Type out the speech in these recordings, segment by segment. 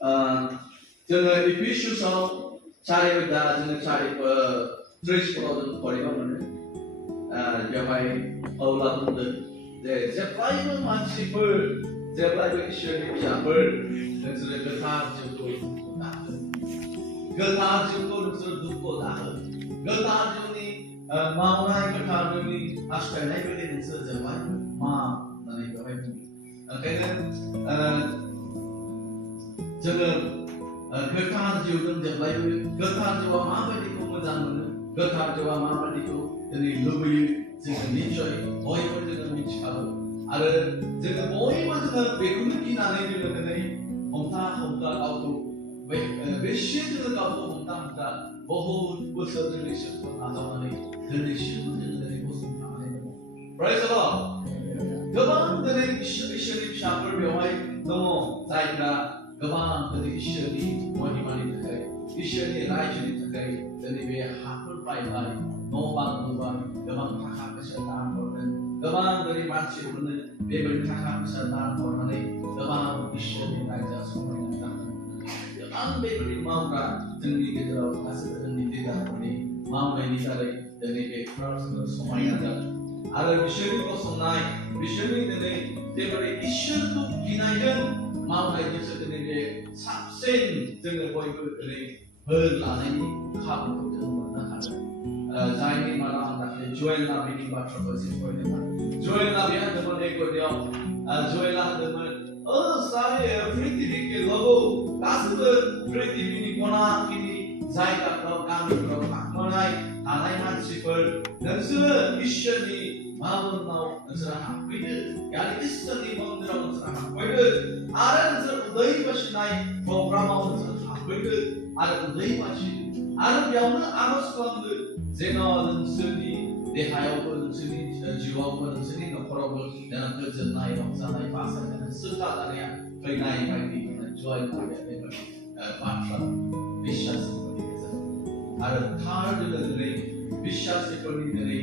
जोङो इफिसियासआव चारिदा जोङो चारि 30 जों फरायनो मोनो बेवहाय पाउला बुंदों जे जेब्लायबो मानसिफोर जेब्लायबो इसोरनि फिसाफोर नोंसोरो गोथार जिउखौ दाहो गोथार जिउखौ नोंसोर दुखु दाहो गोथार जिउनि मावनाय गोथार जिउनि हास्थायनाय बायदि नोंसोर जेब्लायबो माव होननानै बेवहाय बुङो ओंखायनो जोङो गोथार जिउजों जेब्लायबो गोथार जिउआ माबायदिखौ मोजां मोनो गोथार जिउआ माबायदिखौ दिनै लुबैयो जोङो निश्चय बयबो जोङो मिथिखागौ आरो जोङो बयबो जोङो बेखौनो गिनानै जोङो दिनै हमथा गावखौ बेसे जोङो गावखौ हमथा बहुद बोसोर जोंनि इसोरखौ नाजावनानै दिनैसिमबो जोङो दिनै गसंथानानै दङ Praise the Lord गोबां दिनै इसोरनि फिसाफोर बेवहाय दङ जायफ्रा गोबां दिनै इसोरनि महिमानि थाखाय इसोरनि रायजोनि थाखाय दिनै बे हाफोर बायबाय न' बां लुबाय गोबां थाखा फैसा दान हरदों गोबां दिनै मानसिफोरनो बेबायदि थाखा फैसा दान हरनानै गोबां इसोरनि रायजोआ समायना जादों गोबां बेबायदि मावग्रा जोंनि गेजेराव गासैबो जोंनि लिडारफोरनि मावनायनि दारै दिनै बेफोराव जोङो समायना जादों आरो बिसोरनि गसंनाय बिसोरनि दिनै जेबायदि इसोरखौ गिनायजों मावनायजोंसो दिनै बे साबसिन जोङो बयबो दिनै बोर लानायनि खाबुखौ जों मोननो हादों जायनि मादाव आं दाखालि जयेल नाबिनि बाथ्राखौ एसे फरायदोंमोन जयेल नाबिया होनदोंमोन एक गदियाव जयेला होनदोंमोन सारे पृथ्वी के लोगों गासैबो पृथ्वीनि खना खिनि जायगाफ्राव गामिफ्राव थाखोमानाय थानाय मानसिफोर नोंसोरो इसोरनि मावनाव नोंसोरो हाबफैदो यानि इसोरनि मन्दिराव नोंसोरो हाबफैदो आरो नोंसोर उदै बासिनाय प्रग्रामाव नोंसोर हाबफैदो आरो उदै बासि आरो बेयावनो आरज खालामदो जेन' नोंसोरनि देहायावबो नोंसोरनि जिउआवबो नोंसोरनि न'खरावबो जेन' गोजोननाय रंजानाय बासायनाय सोखा जानाया फैनाय बायदि जय बेबायदि बाथ्रा बिश्वासिफोरनि गेजेराव आरो थार जोङो दिनै बिश्वासिफोरनि दिनै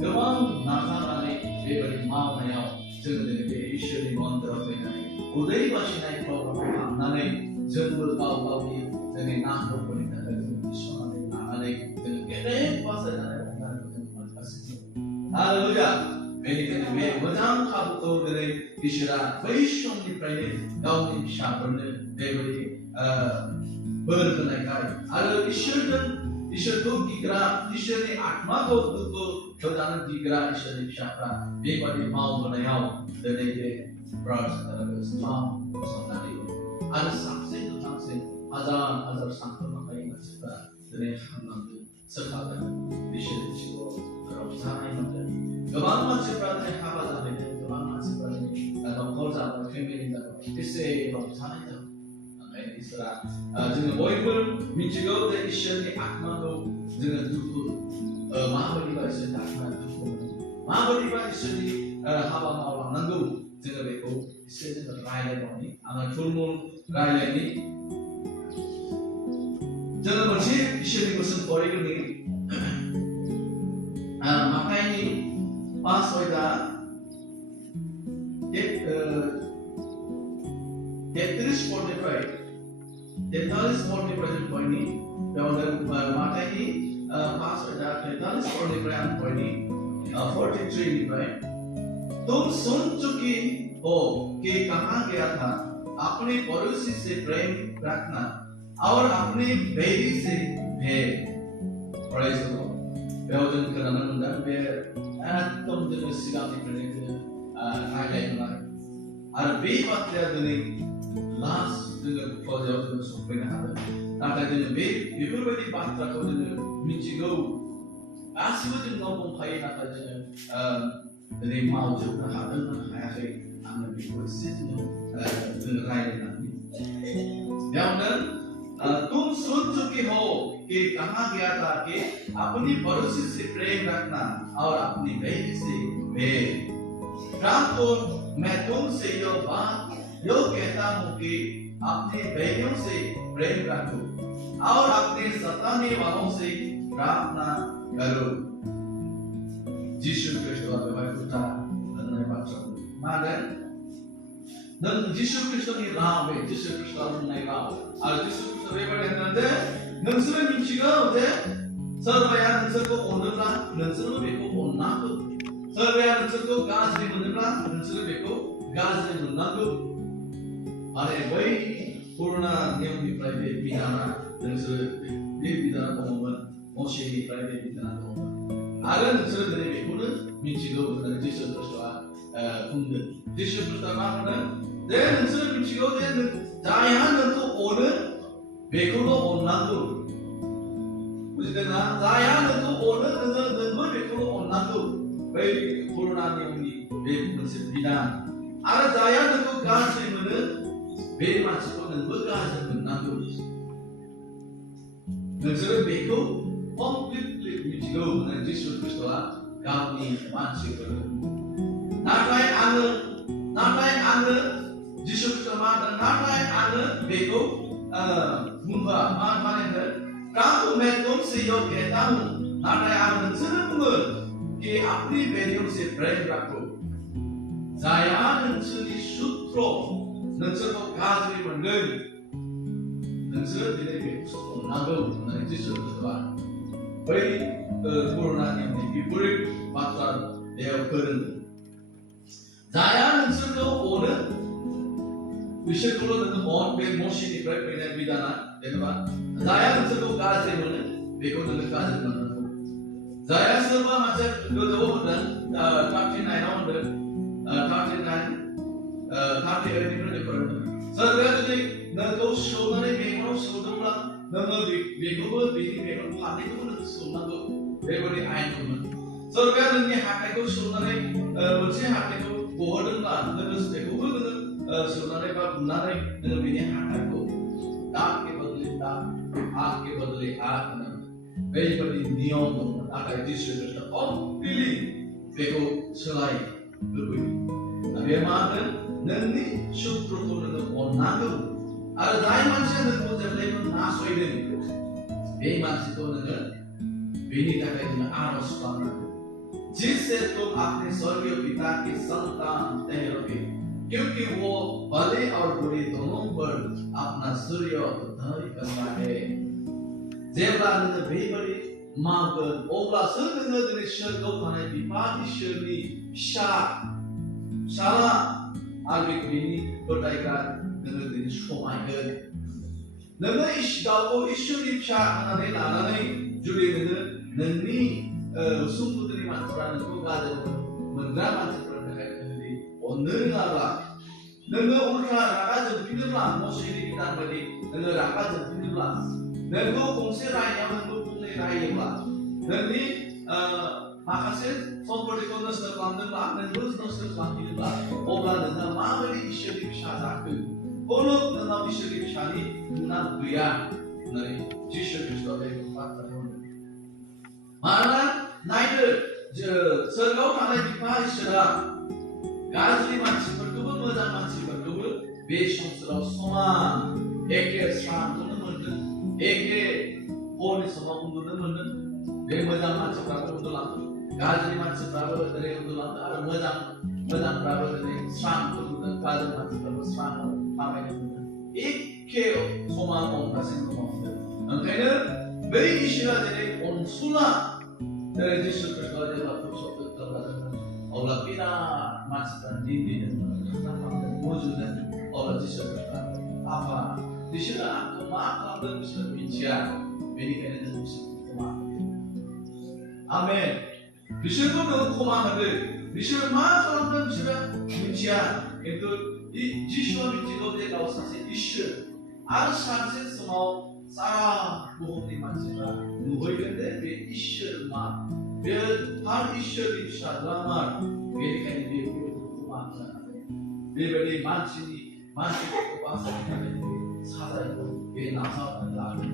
गोबां नाजानानै बेबायदि मावनायाव जोङो दिनै बे इसोरनि मन्दिराव फैनानै उदै बासिनाय प्रग्रामाव हाबनानै जोंबो गाव गावनि जोंनि नांगौफोरनि थाखाय जों थिसननानै लानानै जोङो गेदेर बासायनानै रंजानायखौ जों मोनगासिनो हालेलुया बेनिखायनो बे मोजां खाबुखौ दिनै इसोरा बै समनिफ्रायनो गावनि फिसाफोरनो बेबायदि बोर होनायखाय आरो इसोरखौ गिग्रा इसोरनि आत्माखौ गोग्गो होजानो गिग्रा इसोरनि फिसाफ्रा बेबायदि मावबोनायाव दिनै बे गसंनानै आरो साबसिन हाजार सानख'हायै मानसिफ्रा दिनै हामलांदों सोखादों इसोरनि जिउआव रंजानाय मोनदों गोबां मानसिफ्रा दिनै हाबा जाहैदों गोबां मानसिफ्रा दिनै न'खर जाबाय फेमिलि जाबाय एसे रंजानाय जाबाय ओंखायनो इसोरा जोङो बयबो मिथिगौ जे इसोरनि आत्माखौ जोङो दुखु माबायदिबा इसोरनि आत्माया दुखु मोनो माबायदिबा इसोरनि हाबा मावलांनांगौ जोङो बेखौ एसे जोङो रायलायबावनि आङो थुलमुल रायलायनि जोङो मोनसे इसोरनि बोसोन फरायग्रोनि माथाइनि 5 अध्याय 33 पदनिफ्राय 43 पदनिफ्राय जों फरायनि बेयावनो माथाइनि 5 अध्याय 43 पदनिफ्राय आं फरायनि 43 निफ्राय तुम सुन चुकी हो कि कहा गया था अपने पड़ोसी से प्रेम रखना और अपने बैरी से भेद Praise the Lord बेयाव जों खोनानो मोनदों बे एकदम जोङो सिगांनिफ्रायनो रायलायनाय आरो बे बाथ्राया दिनै लास्ट जोङो फजायाव जोङो सफैनो हादों नाथाय जोङो बेफोरबायदि बाथ्राखौ जोङो मिथिगौ गासिबो जोंनाव दंखायो नाथाय जोङो दिनै मावजोबनो हादों ना हायाखै आङो बेखौ एसे जोङो रायलायनानै बेयावनो तुम सुन चुके हो कि कहा गया था कि अपनी पड़ोसी से प्रेम रखना और अपनी बहन से भेद तो मैं तुमसे यो कहता हूँ कि अपने बहनों से प्रेम रखो और अपने सताने वालों से प्रार्थना करो जीसु Kristus adalah kita dan baca. Maka 넌 지수 그리스도의 라우에 지수 그리스도의 라우. 아 지수 그리스도의 말했는데 능스는 임시가 어때? 서로야 능스고 오늘라 능스는 믿고 온나고 서로야 능스고 가지를 묻는라 능스는 믿고 가지를 묻나고 아래 왜 코로나 내용이 프라이드 비나나 능스 비나나 동원 모시니 프라이드 비나나 동원 아는 능스는 믿고는 민치고 지수 그리스도와 군들 지수 그리스도가 말하는 내 능스는 민치고 내 자야는 또 오는 베이크로 온나도 무지되나 자야는 또 오는 너는 베이크로 온나도 왜 코로나 내용이 무슨 비단 알아 자야는 또 가지면은 왜 맞추고는 뭐 가지면 나도 능스는 베이크 컴플리트 미치고 는 지수 그리스도와 가운이 맞추고는 나라의 안은 지수 그리스도 말하는 나라의 안은 베이크 문화 말하는 kamu mentum siyo ketamu nada yang mencermin ke apri beliau si berlaku saya mencuri sutro mencuri kasih menggeli mencuri tidak betul nago mencuri sutro bayi corona yang diberi patran dia keren saya mencuri orang विषय को तो बहुत बे मोशी निकल पहले बिदाना देखो बा जाया तो काज है मन देखो तो काज है मन जाया सब मतलब जो जो होता 39 ना होता 39 निकल देखो सर वे तो न तो सोना ने बेको सोदुला न न बेको बेनी बेको फाने को न सोना तो बेको ने आइन को सर वे तो ने हाथे को सोना ने मुझे हाथे को बहुत ना न बेको को सोनारे बा बुनारे dengan bini hataku tak ke badle ak na beli beli niom ada di situ oh pilih beko selai berbudi tapi mana nanti syukur tu dengan onago ada dai manusia dengan jemlei nasoi dengan bini manusia tu dengan bini tak dengan aros panah जिससे तुम अपने स्वर्गीय पिता के संतान ठहरोगे क्योंकि वो भले और बुरे दोनों पर अपना सूर्य धारी करना है जेब्ला नोङो बेबायदि मावगोन अब्लासो नोङो दिनै सोरगोआव थानाय बिफा इसोरनि फिसाला आरो बिनि फोथायग्रा नोङो दिनै समायगोन नोङो गावखौ इसोरनि फिसा होननानै लानानै जुदि नोङो नोंनि उसुंगुरिनि मानसिफ्रा नोंखौ गाज्रि मोनग्रा मानसिफोरनि थाखाय जुदि अननो रोङाब्ला नोङो उल्था रागा जोंफिनोब्ला मोसैनि बिधान बायदि नोङो रागा जोंफिनोब्ला नोंखौ गंसे रायनायाव नोंखौ बुंनाय रायोब्ला नोंनि माखासे सम्पतिखौ नस्थ खालामदोंब्ला नोंबो नस्थ खालामफिनोब्ला अब्ला नोंहा माबायदि इसोरनि फिसा जाखो खुनु नोंनाव इसोरनि फिसानि गुना गैया होननानै जिसु ख्रीष्टआ बे बाथ्राखौ बुंदों मानोना नायदो सोरगोआव थानाय बिफा इसोरा गाज्रि मानसिफोरखौबो मोजां मानसिफोरखौबो बे संसाराव समान एखे स्रांखौनो मोनदों एखे हरनि समाव उन्दुनो मोनदों बे मोजां मानसिफ्राबो उन्दुलांदों गाज्रि मानसिफ्राबो दिनै उन्दुलांदों आरो मोजांफ्राबो दिनै स्रांखौ नुदों गाज्रि मानसिफ्राबो स्रांआव थाबायनो मोनदों एखे समान मावगासिनो दङ ओंखायनो बै इसोरा जेरै अनसुला जेरै जिसु ख्रीष्टआ जेब्ला फोसावदों अब्ला बिराद मानसिफ्रा दिनैनो मुजुदों अब्ला जिसु ख्रीष्टआ आफा बिसोरो आंखौ मा खालामदों बिसोर मिथिया बेनिखायनो जों बिसोरखौ क्षमा होयो आमेन बिसोरखौ नों क्षमा होदो बिसोर मा खालामदों बिसोरो मिथिया खिन्थु जिसुआ मिथिगौ जे गाव सासे इसोर आरो सानसे समाव सारा बुहुमनि मानसिफ्रा नुहैगोन जे बे इसोर मा बे थार इसोरनि फिसाज्ला मा बेनिखायनो बे क्षमा होनो बेबायदि मानसिफोरखौ बासायनो थाखाय साजायखौ बे नाजावनानै लादों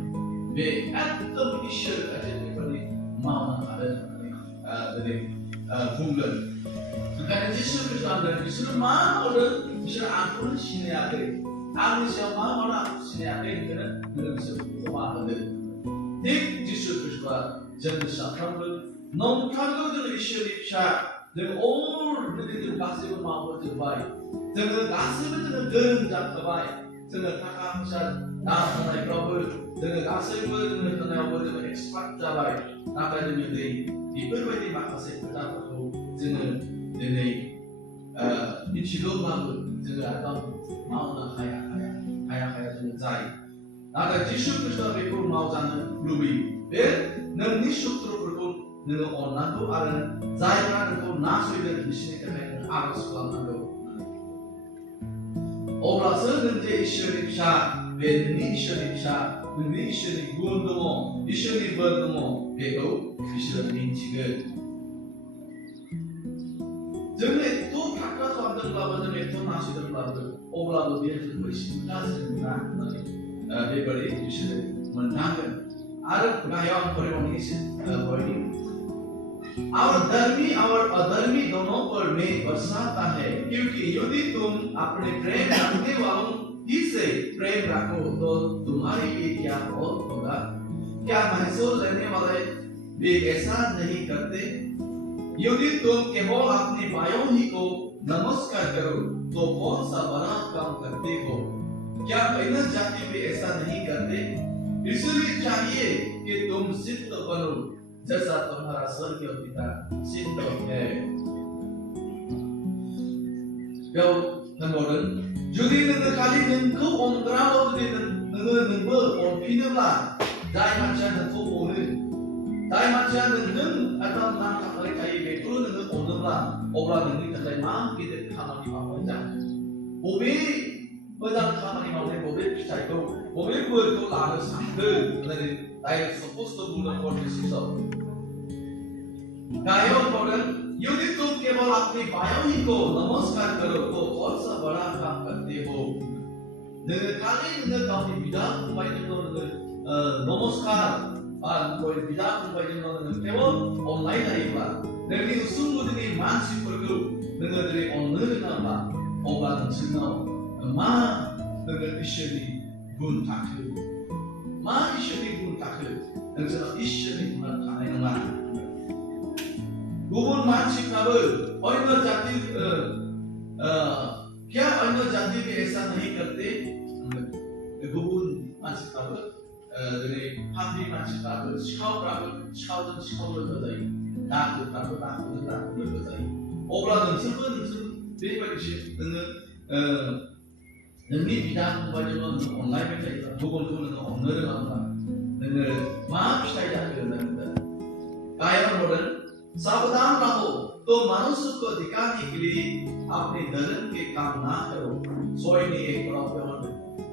बे एकदम इसोरआ जे बेबायदि मावनो हादों होननानै दिनै बुंगोन ओंखायनो जिसु ख्रीष्टआ होनदों बिसोरो मा मावदों बिसोर आंखौनो सिनायाखै आंनि सायाव मा मावदों आंखौ सिनायाखै ओंखायनो नों बिसोरखौ क्षमा होदो थिग जिसु ख्रीष्टआ जोंनि साफ्रोमबो नंथारगौ जों इसोरनि फिसा जों बेबायदि जों गासैबो मावबोजोब्बाय जोङो गासैबो जोङो गोरों जाखाबाय जोङो थाखा फैसा दान होनायफ्रावबो जोङो गासैबो जोङो होनायावबो जोङो एक्सपार्ट जाबाय नाथाय जोङो दिनै बेफोरबायदि माखासे खोथाफोरखौ जोङो दिनै मिथिगौब्लाबो जोङो एकदम मावनो हाया जोङो जायो नाथाय जिसु ख्रीष्टआ बेखौ मावजानो लुबैयो बे नोंनि शत्रुफोरखौ नोङो अननांगौ आरो जायफ्रा नोंखौ नासयदों बिसोरनि थाखाय नों आरज खालामनांगौ अब्लासो नों जे इसोरनि फिसा बे नोंनि इसोरनि फिसा नोंनि इसोरनि गुन दङ इसोरनि बोर दङ बेखौ बिसोरो मिन्थिगोन जों एथ' ठाट्टा खालामदोंब्लाबो जों एथ' नासयदोंब्लाबो अब्लाबो बेयो जोंखौ एसेबो गाज्रि मोना होननानै बेबायदि बिसोरो मोनदांगोन आरो गाहायाव आं फरायबावनि एसे फरायनि और अधर्मी दोनों पर में बरसाता है क्योंकि यदि तुम अपने प्रेम रखने वालों ही से प्रेम रखो तो तुम्हारे लिए क्या होगा क्या महसूस लेने वाले भी ऐसा नहीं करते यदि तुम केवल अपने भाइयों ही को नमस्कार करो तो कौन सा बड़ा काम करते हो क्या अन्य जाति भी ऐसा नहीं करते इसलिए चाहिए कि तुम सिद्ध बनो जैसा तुम्हारा स्वर्गीय पिता सिद्ध है बेयाव होनबावदों जुदि नोङो खालि नोंखौ अनग्राल' जुदि नोंबो अनफिनोब्ला जाय मानसिया नोंखौ अनो जाय मानसिया नोंजों एकदम नांथाबनानै थायो बेखौल' नोङो अनोब्ला अब्ला नोंनि थाखाय मा गिदिर खामानि मावनाय जागोन बबे मोजां खामानि मावनाय बबे फिथाइखौ बबे बोरखौ लानो सानदों होननानै डाइरेक्ट सपोज टु बुंदों फर्टिसिसआव गाहायाव होनबावदों यदि तुम केवल अपने भाइयों ही को नमस्कार करो तो कौन सा बड़ा काम करते हो नोङो खालि नोङो गावनि बिदा फंबायजोंल' नोङो नमस्कार बा बिदा फंबायजोंल' नोङो केवल अनलायलायोब्ला नोंनि उसुं गुदिनि मानसिफोरखौ नोङो दिनै अननो रोङाब्ला अब्ला नोंसोरनाव मा नोङो इसोरनि गुन थाखो मा इसोरनि गुन थाखो नोंसोरनाव इसोरनि गुना थानाय नङा गुबुन मानसिफ्राबो अन्य जाति क्या अन्य जाति भी ऐसा नहीं करते गुबुन मानसिफ्राबो दिनै हाबि मानसिफ्राबो सिखावफ्राबो सिखावजों सिखाव लोगो जायो दाखोफ्राबो दाखोजों दाखो लोगो जायो अब्ला नोंसोर बेबायदिसो नोङो नोंनि बिदा फंबायजोंल' नों अनलायबाय थायोब्ला गुबुनखौ नोङो अननो रोङाब्ला नोङो मा फिथाइ जाखो होननानै गाहायाव होनबावदों सावधान रहो तो मनुष्य को दिखाने के लिए अपने धर्म के काम ना करो सोई एक प्रॉब्लम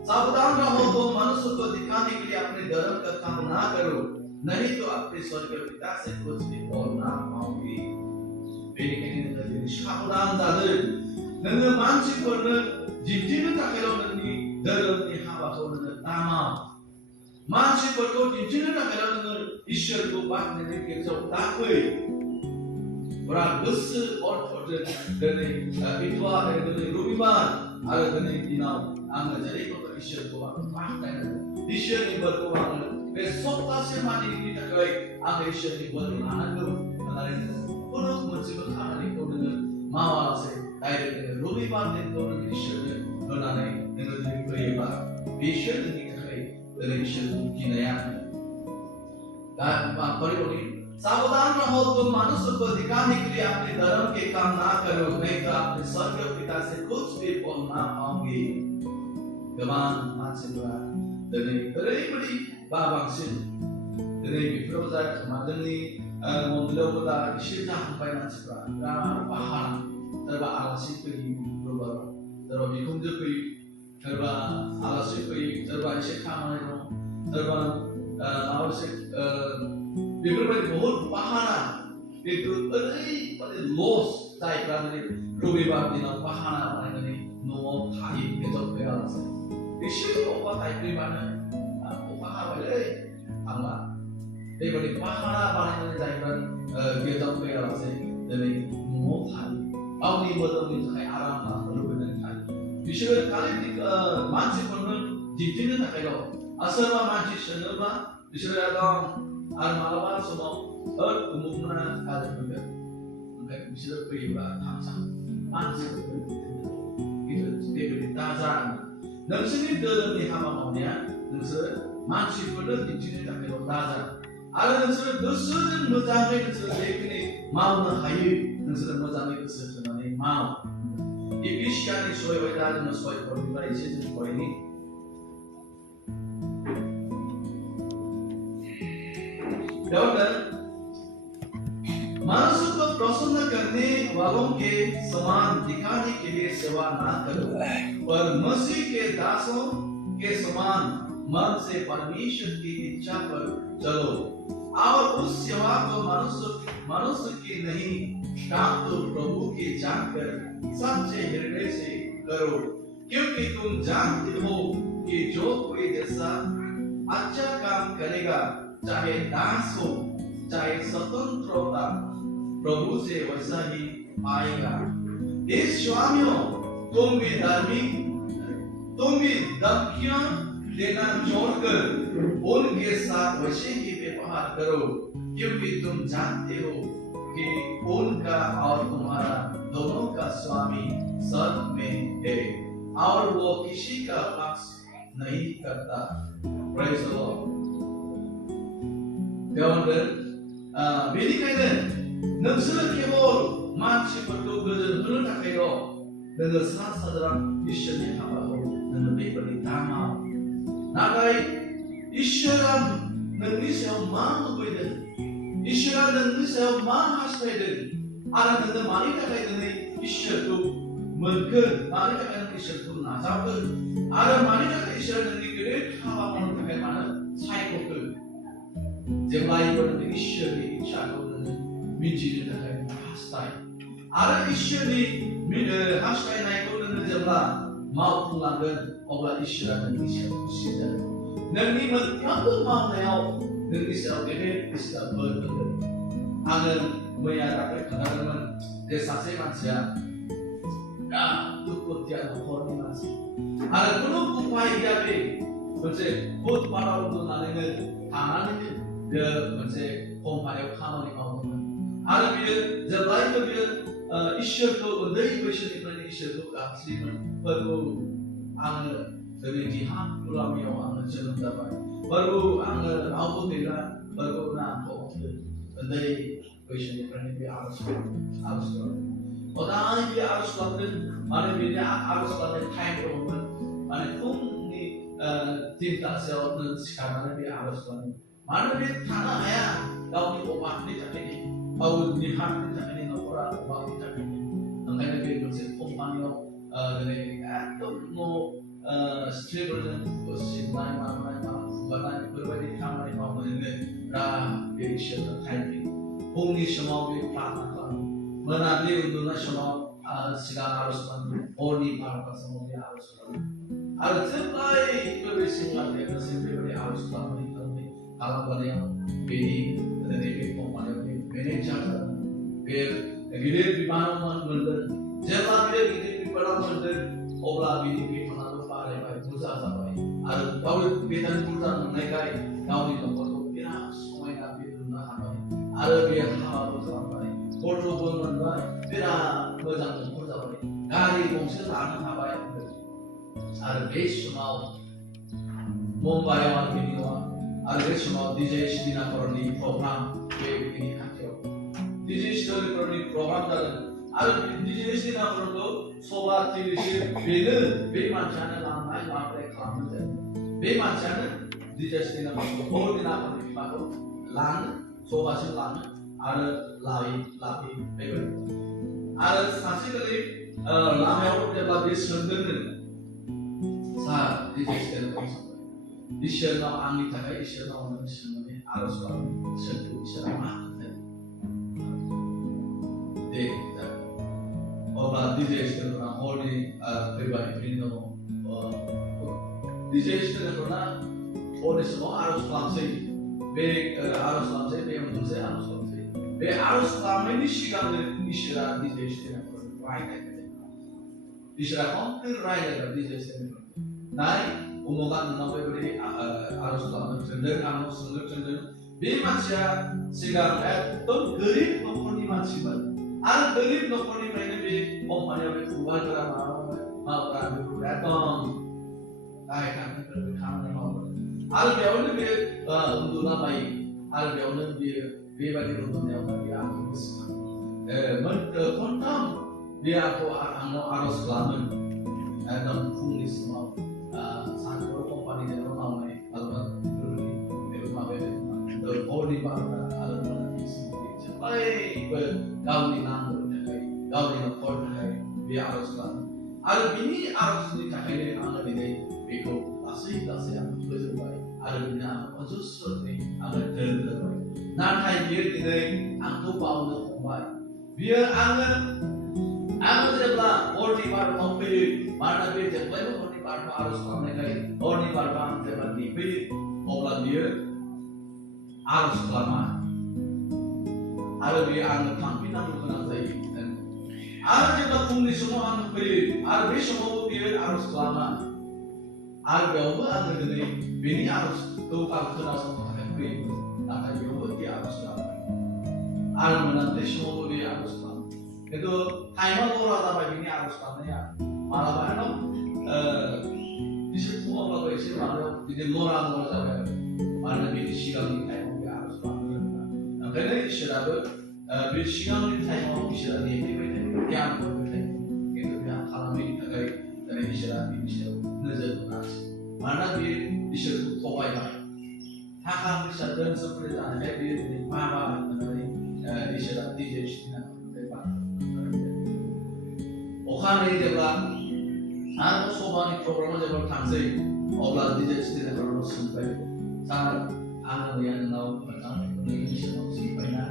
सावधान रहो तो मनुष्य को दिखाने के लिए अपने धर्म का काम ना करो नहीं तो अपने स्वर्गीय पिता से कुछ भी और ना पाओगे बेनिखायनो नोङो सावधान जादो नोङो मानसिफोरनो दिन्थिनो थाखायल' नोंनि धोरोमनि हाबाखौ नोङो दामा मानसिफोरखौ दिन्थिनो थाखायल' नोङो इसोरखौ बाख्नायनि गेजेराव दाफै पुरा गोसो अर्थजों दिनै इतवार दिनै रबिबार आरो दिनै दिनाव आङो जेरैबाबो इसोरखौ आङो बाख्नायनांगौ इसोरनि बोरखौ आङो बे सप्तासे मानिनि थाखाय आङो इसोरनि बोर लानांगौ होननानै खुनु मोनसेबो खामानिखौ नोङो मावालासे डाइरेक्ट नोङो रबिबार दिनखौ नोङो इसोरनो होनानै नोङो जुदि फैयोब्ला बिसोर नोंनि थाखाय दिनै इसोरखौ गिनाया दा फरिबनि सावधान रहो तुम मनुष्य को दिखाने के लिए अपने धर्म के काम ना करो नहीं तो अपने स्वर्गीय पिता से कुछ भी फल ना पाओगे गोबां मानसिफोरा दिनै ओरैबायदि बाबांसिन दिनै बेफोराव जाखोमा जोंनि मन्दिरावबो दा एसे जाहांबाय मानसिफ्रा बिराद बाहा सोरबा आलासि फैयो सोरबा बिखुनजो फैयो सोरबा आलासि फैयो सोरबा एसे खामानि दं सोरबा माबा मोनसे बेफोरबायदि बहुत बाहाना किन्तु ओरैबायदि लस जायफ्रा दिनै रबिबार दिनाव बाहाना बानायनानै न'आव थायो गेजेराव फैयालासे एसे अखा थाइफ्रिबानो अखा हाबायलै थांला बेबायदि बाहाना बानायनानै जायफ्रा गेजेराव फैयालासे दिनै न'आव थायो गावनि मोदोमनि थाखाय आराम लानो लुबैनानै थायो बिसोरो खालि मानसिफोरनो दिन्थिनो थाखायल' सोरबा मानसि सोङोब्ला बिसोरो एकदम आरो मालाबा समाव उमुगमोना गाज्रि मोनगोन ओमफ्राय बिसोरो फैयोब्ला थांसां मानसिफोरखौ बेबायदि दाजा नोंसोरनि धोरोमनि हाबा मावनाया नोंसोर मानसिफोरनो दिन्थिनो थाखायल' दाजा आरो नोंसोर गोसोजों मोजाङै नोंसोर जेखिनि मावनो हायो नोंसोर मोजाङै गोसो होनानै माव इफिसियानि 6 दा जोङो 6 फरनिफ्राय एसे जों फरायनि बेवहाय मनुष्य को प्रसन्न करने वालों के समान दिखाने के लिए सेवा ना करो पर मसीह के दासों के समान मन से परमेश्वर की इच्छा पर चलो और उस सेवा को मनुष्य की नहीं काम तो प्रभु की जानकर सच्चे हृदय से करो क्योंकि तुम जानते हो कि जो कोई जैसा अच्छा काम करेगा चाहे दास हो चाहे स्वतंत्रता प्रभु से वैसा ही पाएगा इस स्वामियों तुम भी धमकियां देना छोड़कर उनके साथ वैसे ही व्यवहार करो क्योंकि तुम जानते हो कि उनका और तुम्हारा दोनों का स्वामी स्वर्ग में है और वो किसी का पक्ष नहीं करता Praise the Lord. 여러분들 बेनिखायनो नोंसोर केवल मानसिफोरखौ गोजोन होनो थाखायल' नोङो सा साज्रां इसोरनि हाबाखौ नोङो बेबायदि दामाव नाथाय इसोरा नोंनि सायाव मा लुबैदों इसोरा नोंनि सायाव मा हास्थायदों आरो नोङो मानि थाखाय दिनै इसोरखौ मोनगोन मानि थाखाय नों इसोरखौ नाजावगोन आरो मानि थाखाय इसोरा नोंनि गेदेर हाबा मावनो थाखाय मानो सायख'गोन जेब्लायबो नों इसोरनि इच्छाखौ नोङो मिथिनो थाखाय हास्थाय आरो इसोरनि हास्थायनायखौ नोङो जेब्ला मावफुंलांगोन अब्ला इसोरा नोंनि सायाव खुसि जागोन नोंनि मोनफ्रोमबो मावनायाव नोंनि सायाव गेदेर इसोरा बोर होगोन आङो मैया दाख्लै खोनादोंमोन जे सासे मानसिया दुखुथिया न'खरनि मानसि आरो खुनु उपाय गैया बे मोनसे फुटपाथाव दोननानैनो थानानैनो बे मोनसे कम्पानियाव खामानि मावदोंमोन आरो बियो जेब्लायबो बियो इसोरखौ उन्दै बैसोनिफ्रायनो इसोरखौ गाबज्रियोमोन प्रभु आङो दिनै जिहाद गुलामियाव आङो जोनोम जाबाय प्रभु आङो रावबो गैला प्रभु आंखौ उन्दै बैसोनिफ्रायनो बे आर'ज खालामदों हदाय बे आर'ज खालामदों माने बेनि आर'ज खालामनाय टाइम दङमोन माने फुंनि 3टासोआवनो सिखारनानै बे आर'ज खालामदों मानो बे थानो हाया गावनि अभाबनि थाखायनो गावनि हार्टनि थाखायनो न'खरा अभाबनि थाखायनो ओंखायनो बे मोनसे कम्पानियाव दिनै एकदम स्त्रीफोरजों सिबनाय मानाय फुगारनाय बेफोरबायदि खामानि मावनानैनो दा बे इसोरनो टाइम फुंनि समाव बे प्रार्थना खालामो मोनाबिलि उन्दुनाय समाव सिगां आर'ज खालामो हरनि 12टा समाव बे आर'ज खालामो आरो जेब्लायबो बे सिगां देरगासिम बेबायदि आर'ज खालामबोनायाव बेनि दिनै बे कम्पानियाव बे मेनेजार जादों बे गिदिर बिबानाव मोनदों जेब्ला बे गिदिर बिबानाव मोनदों अब्ला बिनि बेथनाबो बारायबाय बुरजा जाबाय आरो गावनि बेथन बुरजा मोननायखाय गावनि न'खरखौ बिराद समायना बे लुनो हाबाय आरो बे हाबाबो खालामबाय गथ'बो मोनबाय बिराद मोजां न'खर जाबाय गारि गंसे लानो हाबाय आरो बे समाव मुम्बाइआव आरो बेनि न'आ आरो बे समाव DJ सिदिनाफोरनि प्रग्राम बे बेनि खाथियाव DJ सिदिनाफोरनि प्रग्राम जादों आरो DJ सिदिनाफोरखौ सभा टिभिसि बेनो बे मानसियानो लांनाय लाबोनाय खालामनाय जायो बे मानसियानो DJ सिदिनाफोरखौ हरदिनाफोरनि बिफाखौ लाङो सभासिम लाङो आरो लाबोयो बेबायदि आरो सानसेखालि लामायाव जेब्ला बे सोंदोंनो सार DJ सिदिनाफोरखौ इसोरनाव आंनि थाखाय इसोरनाव नों सोंनानै आर'ज खालामो सोंखौ इसोरा मा होनदों दे अब्ला DJ सिदिनाफोरा हरनि फैबाय बेनि उनाव DJ सिदिनाफोरा हरनि समाव आर'ज खालामसै बे आर'ज खालामसै बे मोनसे आर'ज खालामसै बे आर'ज खालामनायनि सिगांनो इसोरा DJ सिदिनाफोरखौ रायलायबाय इसोरा कमप्लिट रायलायबाय DJ सिदिनाफोरखौ नाय उमुगा नोंनाव बेबायदि आर'ज खालामनो सोंदों आंनाव सोंनो सोंदों बे मानसिया सिगां एकदम गोरिब न'खरनि मानसिमोन आरो गोरिब न'खरनिफ्रायनो बे कम्पानियाव बे फुगारग्रा मावग्रा बेफोर एकदम गाहाय थाखोनिफ्राय खामानि मावो आरो बेयावनो बे उन्दुलाबायो आरो बेयावनो बियो बेबायदि उन्दुनायावनो बियो आंखौ गोसोखाङो खनथाम बियो आंनाव आर'ज खालामो एकदम फुंनि समाव सानजौफु कम्पानियाव मावनाय मालाबा बेफोरबायदि माबायाव हरनि बार'था आरो मोनानि समाव जेब्लायबो गावनि नांगौनि थाखाय गावनि न'खरनि थाखाय बे आर'ज खालामो आरो बिनि आर'जनि थाखायनो आङो दिनै बेखौ लासै लासै आं फोजोबबाय आरो बिनो आं अजस्रयै आङो दोनबाय नाथाय बियो दिनै आंखौ बावनो हमबाय बियो आङो जेब्ला हरनि बार'थायाव फैयो मानोना बे जेब्लायबो हरनि बार'थायाव आर'ज खालामनायखाय हरनि बार'थायाव आं जेब्ला नेफैयो अब्ला बियो आर'ज खालामा आरो बेयो आङो थांफिननांगौ गोनां जायो आरो जेब्ला फुंनि समाव आङो फैयो आरो बे समावबो बियो आर'ज खालामा आरो बेयावबो आङो दिनै बेनि आर'जखौ आं खोनासंनो थाखाय फैयो नाथाय बेयावबो बे आर'ज खालामबाय आरो मोनाबिलि समावबो बे आर'ज खालामो खिन्थु टाइमा लरा जाबाय बिनि आर'ज खालामनाया मालाबा एकदम एसे फुङावब्लाबो एसे माबायाव बिदि लरा जाबाय आरो मानोना बिनि सिगांनि टाइमाव बे आर'ज खालामनो रोङा ओंखायनो इसोराबो बे सिगांनि टाइमाव इसोरा नेफैबाय थायो गियान होबाय थायो खिन्थु बे खालामैनि थाखाय दिनै इसोरा बिनि सायाव नोजोर होनासै मानोना बियो इसोरखौ थगायबाय थाखा फैसा धोन सम्पति जानायखाय बियो दिनै माबा होननानै इसोरा निजे सिनायनानै अखानायै जेब्ला आरो सभानि प्रग्रामाव जेब्ला थांसै अब्ला निजे सिनायनायखौ सोंबाय सार आङो मैया नोंनाव नोंनि सिगाङाव सोंबायना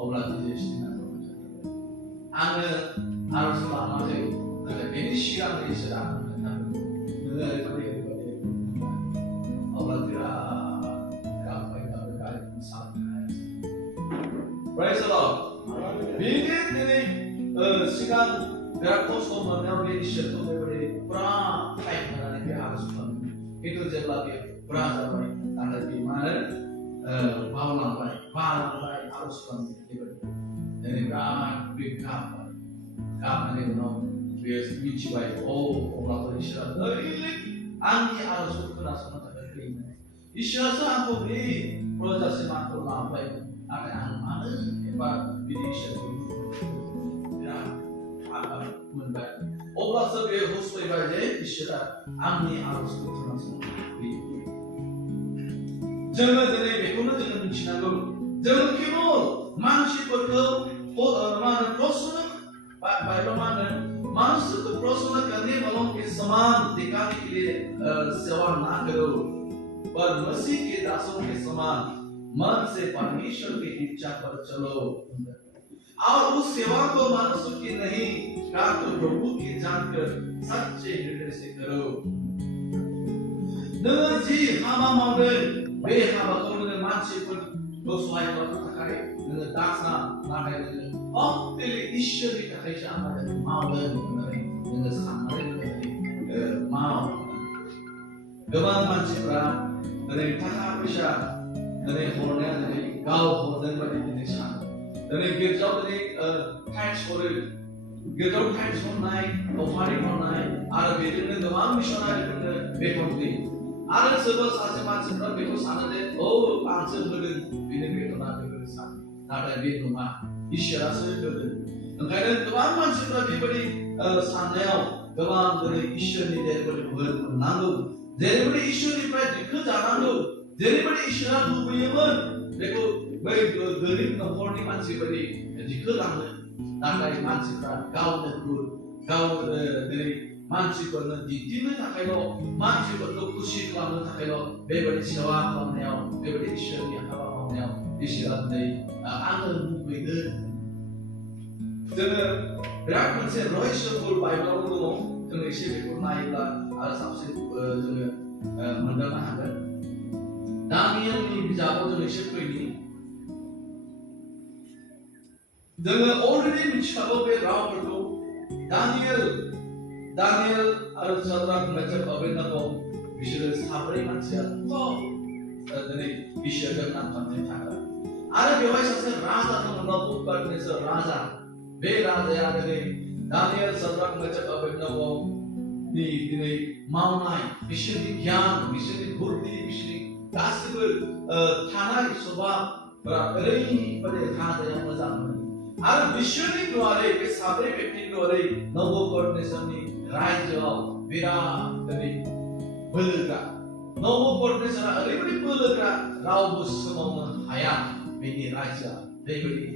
अब्ला निजे सिनायनायखौ आङो आर'ज खालामाखै नाथाय बेनि सिगांनो इसोरा आंनो खोन्थादों नोङो ओरैबायदि अब्ला बिराद गाबबाय गारिखौ सालायनो हायासै Praise the Lord बिदि दिनै सिगां बिराद खस्थ' मोननायाव बे इसोरखौ बेबायदि फुरा टाइम होनानै बे आर'ज खालामो खिन्थु जेब्ला बे फुरा जाबाय नाथाय बे मानो बावलांबाय आर'ज खालामनो बेबायदि दिनै बिराद बे गाबनायनि उनाव बे मिथिबाय अब्लाबो इसोरा ओरैनो आंनि आर'जखौ खोनासंनो थाखाय फैयोमोन इसोरासो आंखौ बे प्रजासिम आंखौ लांबाय नाथाय आं मानो एबा बिदि इसोरखौ बिराद आघात मोनबाय अब्लासो बे हुस फैबाय जे इसोरा आंनि आर'जखौ खोनासंनो फैयो जोङो दिनै बेखौनो जोङो मिथिनांगौ जों केवल मानसिफोरखौ प्रश्न मनुष्य को प्रश्न करने वालों के समान दिखाने के लिए सेवा ना करो पर मसीह के दासों के समान मन से परमेश्वर की इच्छा पर चलो और उस सेवा को मनुष्य की नहीं परंतु प्रभु की जानकर सच्चे हृदय से करो नोङो जि हाबा मावदों बे हाबाखौ नोङो मानसिफोरखौ सहाय खालामनो थाखाय नोङो दासा नाथाय नोङो अक्टलि इसोरनि थाखायसो आं मावदों होननानै नोङो साननानै माव गोबां मानसिफ्रा दिनै थाखा फैसा दिनै हरनाया दिनै गाव हरदों बायदि दिनै सानो दिनै गिर्जायाव दिनै टाइम्स हरो गिर्जायाव टाइम्स हरनाय अफारिं हरनाय आरो बेजोंनो गोबां मिशनारिफोरनो बेथन होयो आरो सोरबा सासे मानसिफ्रा बेखौ सानो जे आंसो होदों बेनो बेथना बेबायदि सानो नाथाय बे नङा इसोरासो होदों ओंखायनो गोबां मानसिफ्रा बेबायदि साननायाव गोबां दिनै इसोरनि जेरैबायदि बोर मोननांगौ जेरैबायदि इसोरनिफ्राय दिखो जानांगौ जेरैबायदि इसोरा लुबैयोमोन बेखौ बै गोरिब न'खरनि मानसि बायदि दिखोलांनो नाथाय मानसिफ्रा गावनो दिनै मानसिफोरनो दिन्थिनो थाखायल' मानसिफोरखौ खुसि खालामनो थाखायल' बेबायदि सेवा खालामनायाव बेबायदि इसोरनि हाबा मावनायाव इसोरा दिनै आङो लुबैदों जोङो बिराद मोनसे रहस्यफुल बाइबेलाव दङ जों एसे बेखौ नायोब्ला आरो साबसिन जोङो मोनदांनो हागोन दानियेलनि बिजाबाव जों एसे फैनि जोङो अलरेडि मिथिखागौ बे रावफोरखौ दानियेल आरो साद्राक मेसाक अबेदनेगो बिसोरो साब्रै मानसिया दिनै इसोरजों नांथाबनानै थाग्रा आरो बेवहाय सासे राजा दङ नेबुकादनेस्सार राजा बे राजाया दिनै दानियेल साद्राक मेसाक अबेदनेगो दिनै मावनाय बिसोरनि गियान बिसोरनि बुद्धि बिसोरनि गासिबो थानाय स्वभाबफोरा ओरैबायदि राजाया मोजां मोनो आरो बिसोरनि द्वारै बे साब्रै व्यक्तिनि द्वारै नबुकदनेस्वरनि रायजोआव बिराद दिनै बोलोग्रा नबुकदनेस्वरा ओरैबायदि बोलोग्रा रावबो सोमावनो हाया बेनि रायजोआ बेबायदि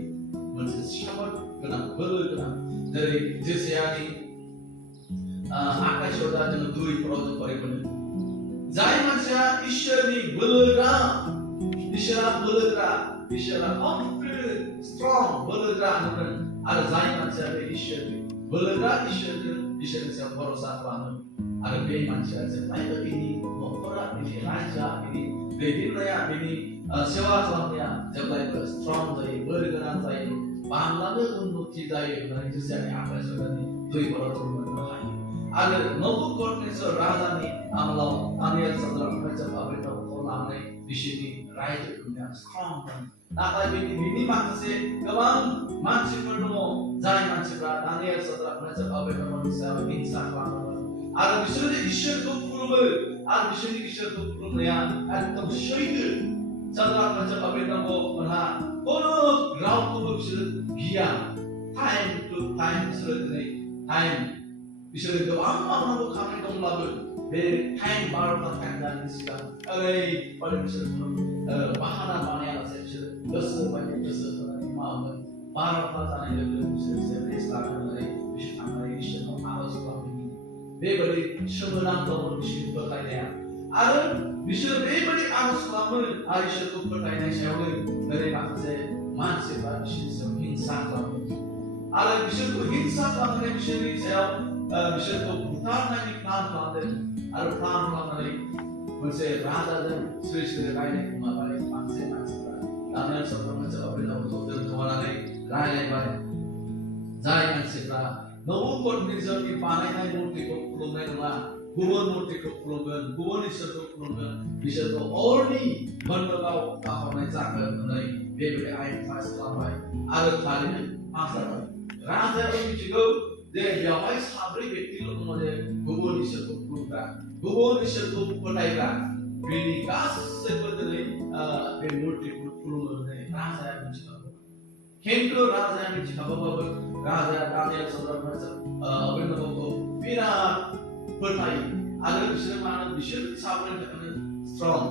मोनसे सामर्थ गोनां बोलो गोनां जेरै जेसायानि 28 जोङो 2 जों फरायबोनो जाय मानसिया इसोरनि बोलोग्रा इसोरा कन्फिडेन्ट स्ट्रं बोलोग्रा होनगोन आरो जाय मानसिया बे इसोरनि बोलोग्रा इसोरनि सायाव भरोसा खालामो आरो बे मानसिया जेब्लायबो बिनि न'खरा बिनि रायजोआ बिनि दैदेननाया बिनि सेवा खालामनाया जेब्लायबो स्ट्रं जायो बोलो गोनां जायो बांलानो उन्नति जायो होननानै जेसायानि 28 2 जों मोननो हायो आरो नबुकदनेस्वर राजानि आमोलाव दानियेल साद्राक मेसाक आबेदनेग'खौ लानानै बिसोरनि रायजो खुंनाया स्ट्रं नाथाय बिनि माखासे गोबां मानसिफोर दङ जाय मानसिफ्रा दानियेल साद्राक मेसाक आबेदनेग'नि सायाव हिंसा खालामो आरो बिसोरो इसोरखौ खुलुमो आरो बिसोरनि इसोरखौ खुलुमनाया एकदम सैथो साद्राक मेसाक आबेदनेग'मोनहा कोनो रावखौबो बिसोरो गिया टाइम टु टाइम बिसोरो दिनै टाइम बिसोरो गोबां मावनांगौ खामानि दंब्लाबो बे टाइम 12टा टाइम जानायनि सिगां ओरैबादि बिसोर बाहाना बानायालासे बिसोर गोसो बायदि गोसो होनानै मावोमोन 12टा जानाय लोगो लोगो बिसोर रेस्ट लानानै बिसोर थांनानै इसोरनाव आर'ज खालामोमोन बेबायदि सोमोनांथाव बिसोरनि फोथायनाया आरो बिसोर बेबायदि आर'ज खालामो आरो इसोरखौ फोथायनाय सायावनो दिनै माखासे मानसिफ्रा बिसोरनि सायाव हिंसा खालामो आरो बिसोरखौ हिंसा खालामनानै बिसोरनि सायाव बिसोरखौ बुथारनायनि प्लान खालामदों आरो प्लान खालामनानै मोनसे राजाजों स्रि रायलायनायखौ माबाय माखासे मानसिफ्रा दानियेल साद्राक मेसाक आबेदनेग'खौ दोनखोमानानै रायलायबाय जाय मानसिफ्रा नबुकदनेस्वरनि बानायनाय मुर्तिखौ खुलुमनाय नङा गुबुन मुर्तिखौ खुलुमगोन गुबुन इसोरखौ खुलुमगोन बिसोरखौ अरनि बन्दकाव गाहरनाय जागोन होननानै बेबायदि आयेन पास खालामबाय आरो थारैनो पास जाबाय राजायाबो मिथिगौ जे बेवहाय साब्रै व्यक्तिल' दङ जे गुबुन इसोरखौ खुलुमग्रा गुबुन इसोरखौ फोथायग्रा बेनि गासैबो दिनै बे मुर्तिखौ खुलुमो होननानै राजाया मिथिखागौ खिन्थु राजाया मिथिखागौबाबो राजाया दानियेल साद्राक मेसाक आबेदनेग'खौ बिराद फोथायो आरो बिसोर साब्रैनि थाखायनो स्ट्रं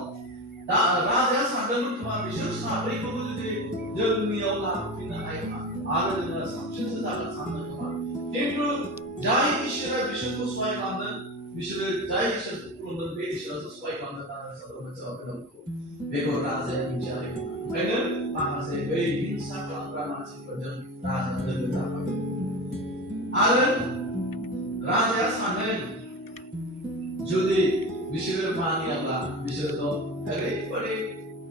दा राजाया सानदोंमोन खोमा बिसोर साब्रैखौबो जुदि जोंनियाव लाबोफिननो हायोब्ला आरो जोङो साबसिनसो जागोन सानदों खोमा खिन्थु जाय इसोरा बिसोरखौ सहाय खालामदों बिसोरो जाय इसोरखौ खुलुमदों बे इसोरासो सहाय खालामदों दानियेल साद्राक मेसाक आबेदनेग'खौ बेखौ राजाया मिथियाखै ओंखायनो माखासे बै हिंसा खालामग्रा मानसिफोरजों राजाया लोगो जाफादों आरो राजाया सानदों जुदि बिसोरो मानियाब्ला बिसोरथ' ओरैबायदि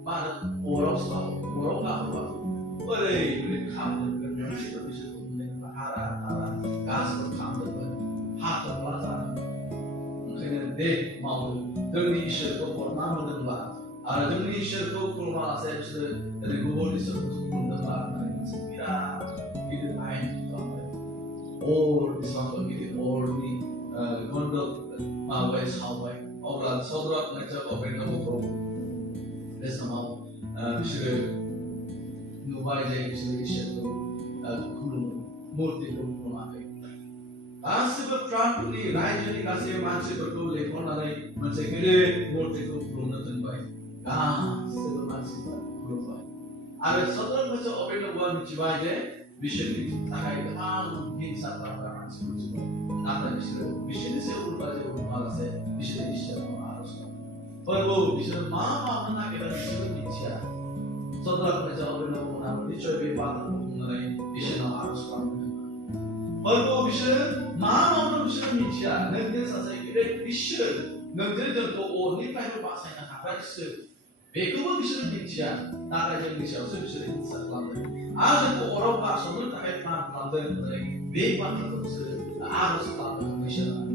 मा होनो अराव गाहरबा ओरैबायदि खामदोंमोन बिसोरखौ हारा गासिबो खामदोंमोन हाथफ्ला जादों ओंखायनो दे मावो जोंनि इसोरखौ हरना होदोंब्ला आरो जोंनि इसोरखौ खुलुमालासे बिसोरो ओरै गुबुन इसोरखौ खुलुमदोंब्ला होननानै मोनसे बिराद गिदिर आयेन खालामबाय बेसेबांबा गिदिर अरनि गन्दक माबाय सावबाय अब्ला साद्राक मेसाक आबेदनेग'खौ बे समाव बिसोरो नुबाय जे बिसोरो इसोरखौ खुलुमो मुर्तिखौ खुलुमाखै गासिबो प्रान्तनि रायजोनि गासैबो मानसिफोरखौ लेंहरनानै मोनसे गिदिर मुर्तिखौ खुलुमनो दोनबाय गासिबो मानसिफ्रा खुलुमबाय आरो साद्राक मेसाक आबेदनेग'आ मिथिबाय जे बिसोरनि थाखाय गोबां हिंसा खालामग्रा मानसिफोर दङ नाथाय बिसोरो बिसोरनि सायाव उल्टा जेबो बुङालासे बिसोरो इसोरनाव आर'ज खालामो बिसोरो मा मावनो नागिरदों बिसोरो मिथिया साद्राक मेसाक आबेदनेग'मोनहाबो निस्सय बे बाथ्राखौ बुंनानै इसोरनाव आर'ज खालामदों बिसोरो मा मावनो बिसोरो मिथिया नोंजों सासे गिदिर इसोर नोंजों जोंखौ अरनिफ्रायबो बासायनो हाग्रा इसोर बेखौबो बिसोरो मिथिया नाथाय जोंनि सायावसो बिसोरो हिंसा खालामदों आरो जोंखौ अराव गारसननो थाखाय प्लान खालामदों होननानै बे बाथ्राखौ बिसोरो आर'ज खालामदों इसोरनाव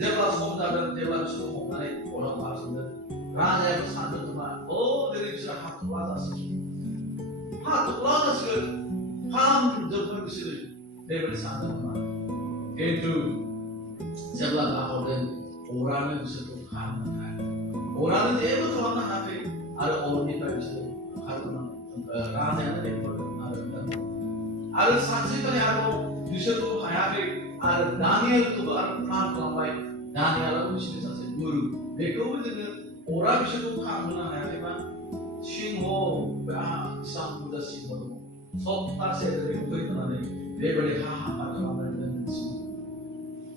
जेब्ला सम जादों जेब्ला बिसोरखौ हमनानै अराव गारसनदों राजायाबो सानदों खोमा दिनै बिसोरो हाथफ्ला जासिगोन खामजोबगोन बिसोरो बेबायदि सानदों खोमा खिन्थु जेब्ला गाहरदों अरानो बिसोरखौ खालामनो हायाखै अरानो जेबो खालामनो हायाखै आरो अरनिफ्राय बिसोर राजायानो लेंहरदों आरो सानसेखालि आरो बिसोरखौ हायाखै आरो दानियेलखौबो आरो प्लान खालामबाय दानियेलाबो बिसोरनि सासे गुरु बेखौबो जोङो अरा बिसोरखौ खालामनो हायाखैबा सिंह बेसां बुरजा सिंह दङ सप्तासे फैनानै बेबायदि हाहाकार खालामनानै दोनदों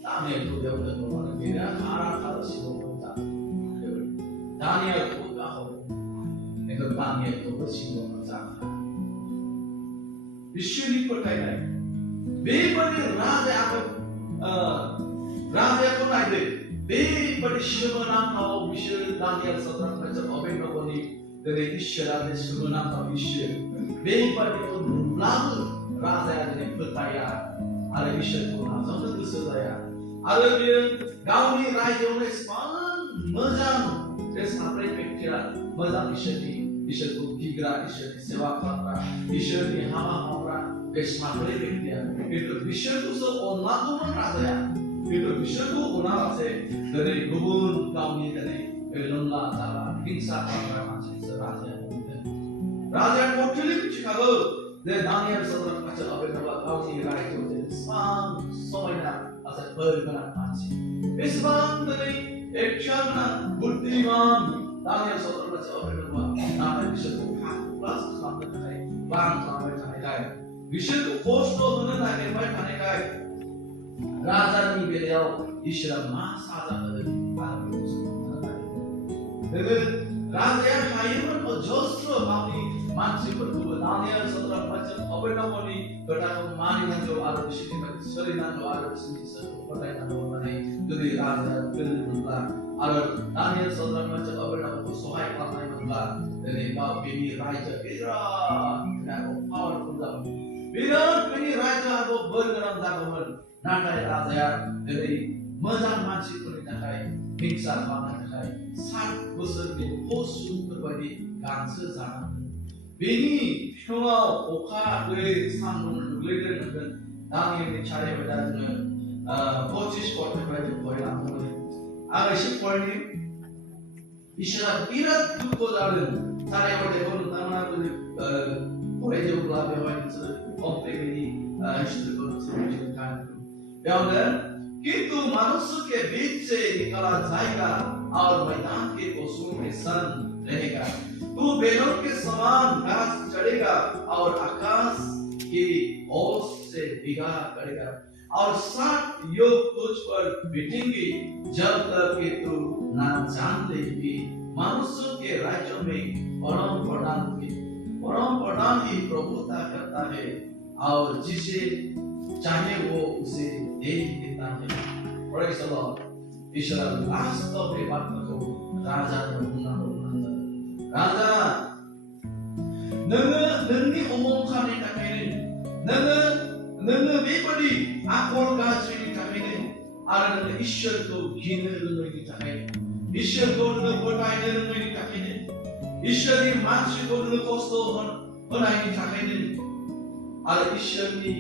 दानियेलखौ बेयाव दोनहरनानै बिराद हारा सिंहखौ जादों दानियेलखौबो गाहरदों बेखौ दानियेलखौबो सिंहखौ जादों बिसोरनि फोथायनाय बेबायदि राजाखौ नायदो बेबायदि सोमोनांथाव बिसोर दानियेल साद्राक मेसाक अबेदनग'नि दिनै इसोरा सोमोनांथाव इसोर बेबायदिखौ नुब्लाबो राजाया दिनै फोथाया आरो इसोरखौ नाजावनो गोसो जाया आरो बियो गावनि रायजोआवनो एसेबां मोजां बे साब्रै बेक्तिया मोजां इसोरखौ गिग्रा इसोरनि सेवा खालामग्रा इसोरनि हाबा मावग्रा बे साब्रै बेक्तिया खिन्थु बिसोरखौसो अननांगौमोन राजाया खिन्थु बिसोरखौ अनालासे दिनै गुबुन गावनि दिनै लोंला जाला हिंसा खालामग्रा मानसिखौसो राजाया अनदों राजाया टटेलि मिथिखागौ जे दानियेल साद्राक मेसाक अबेदनग'आ गावनि रायजोआव जेसेबां समायना सासे बोरगोनां मानसि बेसेबां दिनै एकता गोनां बुद्धिमान दानियेल साद्राक मेसाक अबेदनग'आ नाथाय बिसोरखौ प्लास खालामनो थाखाय प्लान खालामबाय थानायखाय बिसोरखौ खस्थ' होनो नागिरबाय थानायखाय राजानि बेलायाव इसोरा मा साजा होदों आरो बेखौ राजाया हायोमोन अजस्र गावनि मानसिफोरखौबो दानियेल साद्राक मेसाक अबेदनग'नि खोथाखौ मानिनांगौ आरो बिसोरनिफ्राय सोलिनांगौ आरो बिसोरनि इसोरखौ फोथायनांगौ होननानै जुदि राजाया गोरोंमोनब्ला आरो दानियेल साद्राक मेसाक अबेदनग'खौ सहाय खालामनायमोनब्ला दिनै बेनि रायजोआ बिराद पावारफुल जागौमोन बिराद बेनि रायजोआबो बोरगोनां जागौमोन नाथाय राजाया दिनै मोजां मानसिफोरनि थाखाय हिंसा खालामनो थाखाय 7 बोसोरनि पशुफोरबायदि गांसो जानांगौ बेनि बिखुङाव अखा दै सान्दुं गोग्लैदोंमोन दानियेलनि चारिबाय दा जोङो 25 पदनिफ्राय जों फरायलांदोंमोन आं एसे फरायनि इसोरा बिराद दुखु जादों चारिबाय दाखौ नोंथांमोना फरायजोब्ला बेवहाय नोंसोर कमप्लिटलि हिस्ट्रिखौ नोंसोर मिथिनो हागोन बेयावनो किंतु मनुष्य के बीच से निकला जाएगा और मैदान के पशुओं के संग रहेगा तू बैलों के समान घास चढ़ेगा और आकाश की ओस से बिगाड़ करेगा और 7 युग तुझ पर बीतेंगे जब तक कि तू ना जान ले कि मनुष्य के राज्य में परम प्रधान ही प्रभुता करता है और जिसे चाहे वो उसे दे देता है Praise the Lord इसोरा लास्ट अफ बे बाथ्राखौ राजानो बुंनांगौ राजा नोङो नोंनि अमंखारनि थाखायनो नोङो बेबादि आखल गाज्रिनि थाखायनो आरो नोङो इसोरखौ गिनो रोङैनि थाखायनो इसोरखौ नोङो फोथायनो रोङैनि थाखायनो इसोरनि मानसिखौ नोङो खस्थ' होनायनि थाखायनो आरो इसोरनि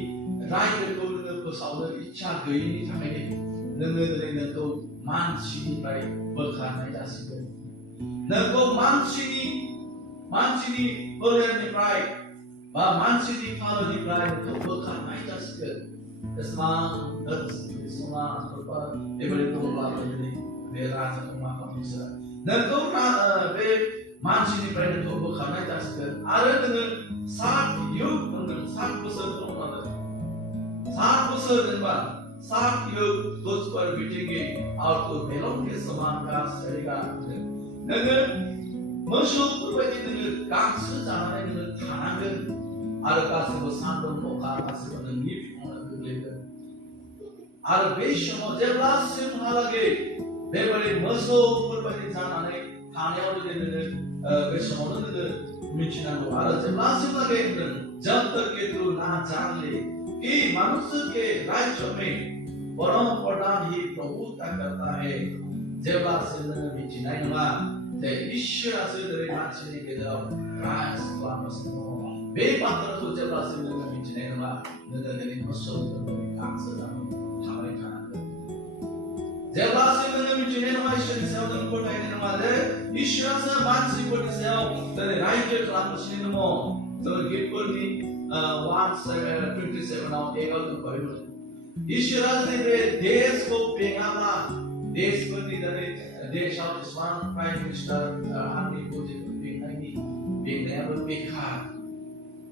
रायजोखौ नोङो फोसावनो इच्छा गैयैनि थाखायनो नोङो दिनै नोंखौ मानसिनिफ्राय बोखारनाय जासिगोन नोंखौ मानसिनि फोलेरनिफ्राय बा मानसिनि फालोनिफ्राय नोंखौ बोखारनाय जासिगोन एसेबां बेबायदि दंब्लाबो दिनै बे राजाखौ मा खालामनोसै नोंखौ बे मानसिनिफ्राय नोंखौ बोखारनाय जासिगोन आरो नोङो 7 युग मोनगोन 7 बोसोर दंब्लाबो 7 बोसोर जेनेबा 7 युग तुझ पर बीतेंगे और तू बैलों के समान घास चढ़ेगा नोङो मोसौफोरबायदि नोङो गांसो जानानै नोङो थानांगोन आरो गासैबो सान्दुं अखा गासैबो नोंनि बिखुङाव गोग्लैगोन आरो बे समाव जेब्लासिमहालागै बेबायदि मोसौफोरबायदि जानानै थानायाव नोङो बे समावनो नोङो मिथिनांगौ आरो जेब्लासिमहालागै जब तक कि तू ना जान ले कि मनुष्य के राज्य में परम प्रधान ही प्रभुता करता है जेब्लासिम नोङो मिथिनाय नङा जे इसोरासो दिनै मानसिनि गेजेराव राज खालामगासिनो दङ बे बाथ्राखौ जेब्लासिम नोङो मिथिनाय नङा नोङो दिनै मोसौफोरबायदि गांसो जानानै थाबाय थानांगोन 제발스는 미치는 마이션이 세우는 걸 가야 말에 이슈라서 만지 버리세요. 근데 라이트 클라스는 뭐 저는 기쁘니 1:27 now 에가도 버리고 이슈라서 대스코 뱅아마 대스코 니들의 대샤우 스완 프라임 미니스터 한리 고지 뱅아니 뱅네버 뱅카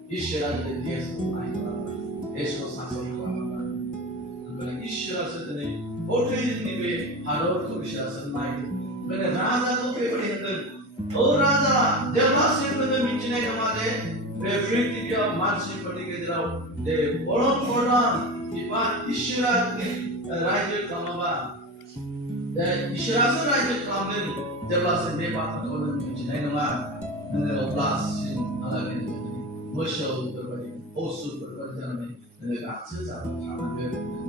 이슈라서 대스코 아이가 대스코 사소리와 그러나 이슈라서는 오트이님의 바로 도시라서 나이. 근데 라자도 배우리는 라자 제발스는 미치는 가마데 프리티비아 만시 버리게더라. 네 보런 이반 이슈라니 라이즈 카마바. 네 이슈라서 라이즈 카마는 제발스 네바트 거는 미치는 가마. 네 오플라스 하나는 머셔 들어가니 오수 들어가잖아요. 네 같이 잡아 가면